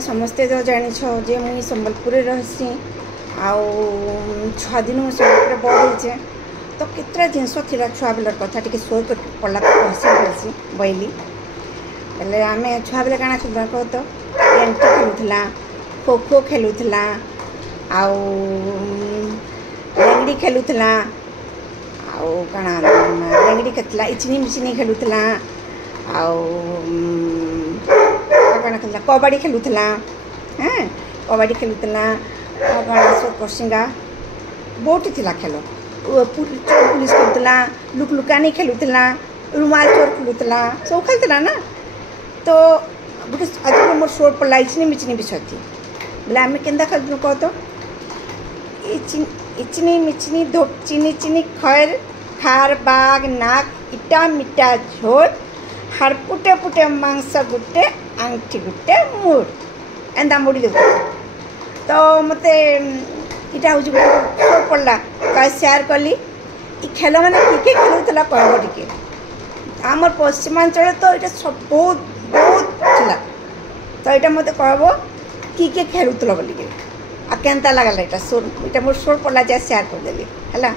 तुम्हें समस्ते तो जानी जे मुई संबलपुर रही आउ छुआ दिन संबलपुर बढ़े तो कितना जिनस थी छुआ बेलर कथा टी शो कर पड़ा तो हसी पड़ी बहली हेल्ले आम छुआ बेले काଣା खेलुला कह तो एंटी खेलुला खो खो खेलुला आउ लेंगड़ी खेलुला आउ काଣା लेंगड़ी खेलुला इचनी मिचनी खेलुला आउ काଣା खेलुला कबड्डी खेलुला हाँ कबड्डी खेलुला काଣା सब कोसिंगा बहुत थिला खेल चोर पुलिस खेलुला लुकलुकानी खेलुला रुमाल चोर खेलुला सब खेलुला ना तो गोटे आज मोर शोर पड़ा इचनी मिचनी विषय थी बोले आम के खेलु कह तो इचनी मिचनी धोप चिनी चिनी खैर खार बाग नाक इटा मिटा झोल हार पुटे पुटे मांस गुटे आंगठी गुटे मुड़ एंदा मुड़ी दे तो मत इटा हूँ शोर पड़ा का सेयार कली खेल मैंने किए खेलुला कहब टी आम पश्चिमांचल तो ये सब बहुत बहुत थिला तो ये मत कहब किए खेलुल बोलिक आ केन्ता लगला ये शोर ये मोर शोर पड़ा जाए सेयार करदेली है।